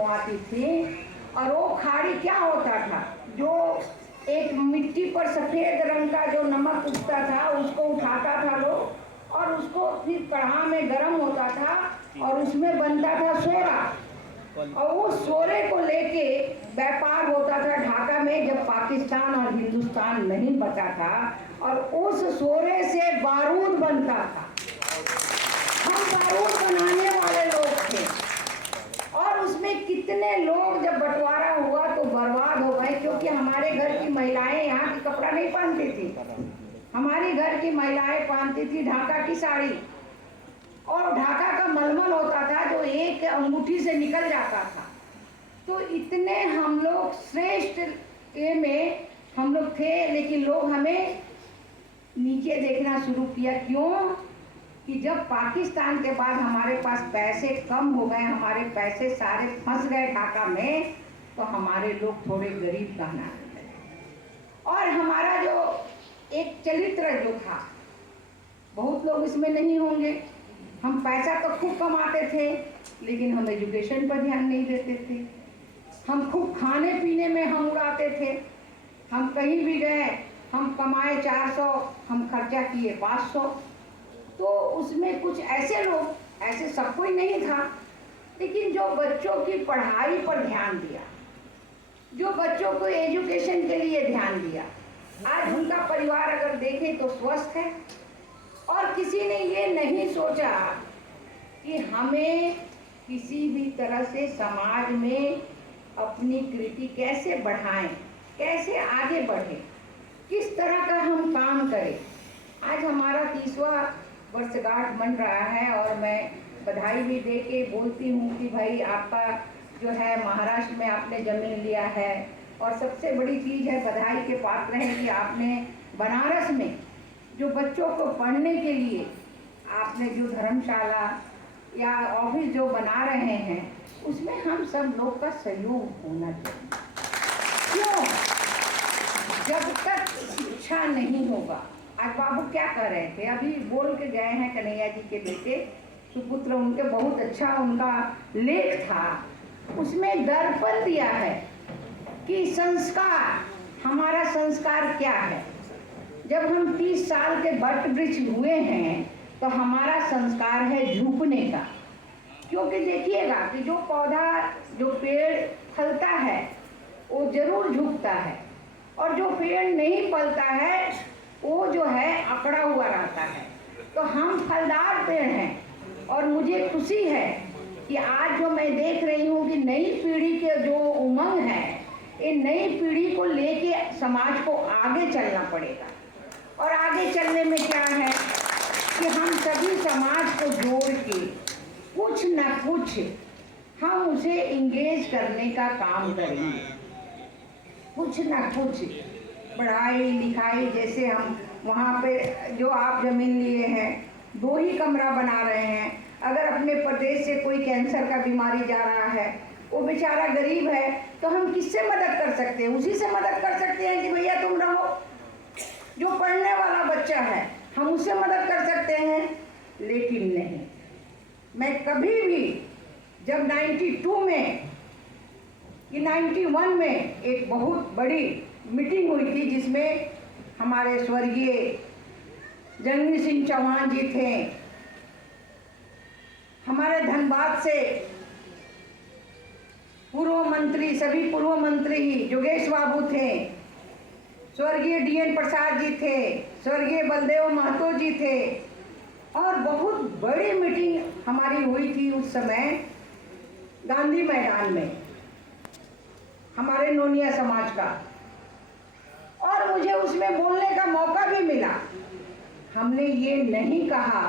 बनवाती थी। और वो खाड़ी क्या होता था, जो एक मिट्टी पर सफ़ेद रंग का जो नमक उगता था उसको उठाता था लोग और उसको फिर कढ़ा में गर्म होता था और उसमें बनता था सोरा। और उस सोरे को लेके व्यापार होता था ढाका में, जब पाकिस्तान और हिंदुस्तान नहीं बचा था, और उस सोरे से बारूद बनता था। हम बारूद बनाने वाले लोग थे। और उसमें कितने लोग, जब बंटवारा हुआ तो बर्बाद हो गए, क्योंकि हमारे घर की महिलाएं यहाँ की कपड़ा नहीं पहनती थी। हमारी घर की महिलाएं पहनती थी ढाका की साड़ी, और ढाका का मलमल होता था जो एक अंगूठी से निकल जाता था। तो इतने हम लोग श्रेष्ठ ये में हम लोग थे, लेकिन लोग हमें नीचे देखना शुरू किया। क्यों? कि जब पाकिस्तान के बाद हमारे पास पैसे कम हो गए, हमारे पैसे सारे फंस गए ढाका में, तो हमारे लोग थोड़े गरीब कहना लगे। और हमारा जो एक चरित्र जो था, बहुत लोग इसमें नहीं होंगे, हम पैसा तो खूब कमाते थे लेकिन हम एजुकेशन पर ध्यान नहीं देते थे। हम खूब खाने पीने में हम उड़ाते थे। हम कहीं भी गए, हम कमाए 400, हम खर्चा किए 500। तो उसमें कुछ ऐसे लोग, ऐसे सब कोई नहीं था, लेकिन जो बच्चों की पढ़ाई पर ध्यान दिया, जो बच्चों को एजुकेशन के लिए ध्यान दिया, आज उनका परिवार अगर देखें तो स्वस्थ है। और किसी ने ये नहीं सोचा कि हमें किसी भी तरह से समाज में अपनी कृति कैसे बढ़ाएं, कैसे आगे बढ़ें, किस तरह का हम काम करें। आज हमारा 30वां वर्षगांठ बन रहा है और मैं बधाई भी दे के बोलती हूँ कि भाई आपका जो है महाराष्ट्र में आपने ज़मीन लिया है, और सबसे बड़ी चीज़ है, बधाई के पात्र है कि आपने बनारस में जो बच्चों को पढ़ने के लिए आपने जो धर्मशाला या ऑफिस जो बना रहे हैं, उसमें हम सब लोग का सहयोग होना चाहिए। क्यों? जब तक शिक्षा नहीं होगा, आज बाबू क्या कर रहे थे, अभी बोल के गए हैं कन्हैया जी के बेटे सुपुत्र, उनके बहुत अच्छा उनका लेख था, उसमें दर्पण दिया है कि संस्कार, हमारा संस्कार क्या है। जब हम 30 साल के वट वृक्ष हुए हैं तो हमारा संस्कार है झुकने का। क्योंकि देखिएगा कि जो पौधा, जो पेड़ फलता है वो जरूर झुकता है, और जो पेड़ नहीं फलता है वो जो है अकड़ा हुआ रहता है। तो हम फलदार पेड़ हैं, और मुझे खुशी है कि आज जो मैं देख रही हूँ कि नई पीढ़ी के जो उमंग है, ये नई पीढ़ी को लेके समाज को आगे चलना पड़ेगा। और आगे चलने में क्या है कि हम सभी समाज को जोड़ के कुछ न कुछ हम उसे इंगेज करने का काम करेंगे। कुछ न कुछ पढ़ाई लिखाई, जैसे हम वहाँ पे जो आप ज़मीन लिए हैं 2 ही कमरा बना रहे हैं, अगर अपने प्रदेश से कोई कैंसर का बीमारी जा रहा है, वो बेचारा गरीब है, तो हम किससे मदद कर सकते हैं? उसी से मदद कर सकते हैं कि भैया तुम रहो। जो पढ़ने वाला बच्चा है हम उससे मदद कर सकते हैं, लेकिन नहीं। मैं कभी भी, जब 92 में कि 91 में एक बहुत बड़ी मीटिंग हुई थी जिसमें हमारे स्वर्गीय जंगी सिंह चौहान जी थे, हमारे धनबाद से पूर्व मंत्री, सभी पूर्व मंत्री योगेश बाबू थे, स्वर्गीय DN प्रसाद जी थे, स्वर्गीय बलदेव महतो जी थे, और बहुत बड़ी मीटिंग हमारी हुई थी उस समय गांधी मैदान में, हमारे नोनिया समाज का। और मुझे उसमें बोलने का मौका भी मिला। हमने ये नहीं कहा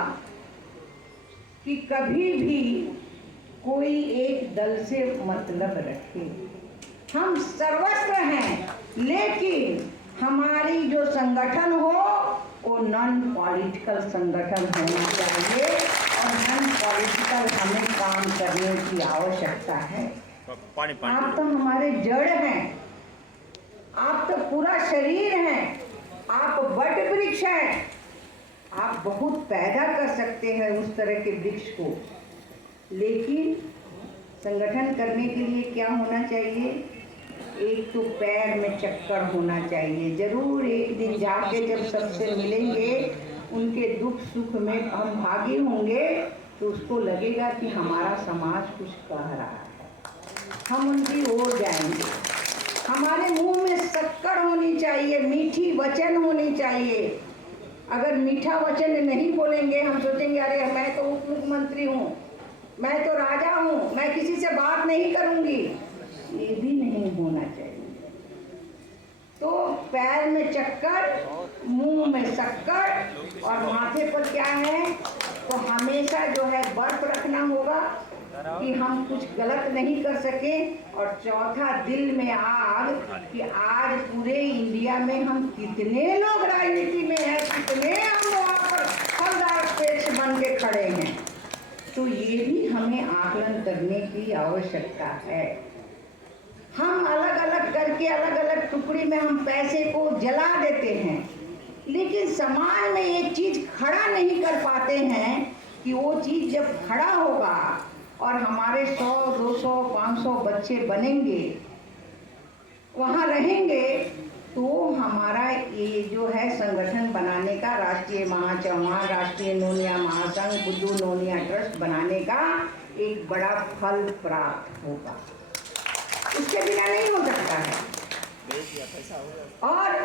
कि कभी भी कोई एक दल से मतलब रखे, हम सर्वस्व हैं, लेकिन हमारी जो संगठन हो वो नॉन पॉलिटिकल संगठन होना चाहिए, और नॉन पॉलिटिकल हमें काम करने की आवश्यकता है। आप तो हमारे जड़ हैं, आप तो पूरा शरीर हैं, आप वट वृक्ष हैं, आप बहुत पैदा कर सकते हैं उस तरह के वृक्ष को, लेकिन संगठन करने के लिए क्या होना चाहिए? एक तो पैर में चक्कर होना चाहिए। जरूर एक दिन जाके जब सबसे मिलेंगे, उनके दुख सुख में हम भागी होंगे, तो उसको लगेगा कि हमारा समाज कुछ कह रहा है, हम उनकी ओर जाएंगे। हमारे मुंह में शक्कर होनी चाहिए, मीठी वचन होनी चाहिए। अगर मीठा वचन नहीं बोलेंगे, हम सोचेंगे अरे मैं तो उप मुख्यमंत्री हूँ, मैं तो राजा हूँ, मैं किसी से बात नहीं करूँगी। ये भी नहीं होना चाहिए। तो पैर में चक्कर, मुंह में शक्कर और माथे पर क्या है, तो हमेशा जो है बर्फ रखना होगा कि हम कुछ गलत नहीं कर सके। और चौथा, दिल में आग कि आज पूरे इंडिया में हम कितने लोग राजनीति में हैं, कितने हम वहाँ पर फलदार पेड़ बन के खड़े हैं। तो ये भी हमें आकलन करने की आवश्यकता है। हम अलग अलग करके अलग अलग टुकड़ी में हम पैसे को जला देते हैं, लेकिन समाज में एक चीज खड़ा नहीं कर पाते हैं कि वो चीज जब खड़ा होगा और हमारे 100, 200, 500 बच्चे बनेंगे, वहाँ रहेंगे, तो हमारा ये जो है संगठन बनाने का, राष्ट्रीय महाचौहान, राष्ट्रीय नोनिया महासंघ, बुद्धू नोनिया ट्रस्ट बनाने का एक बड़ा फल प्राप्त होगा। उसके बिना नहीं हो सकता है। और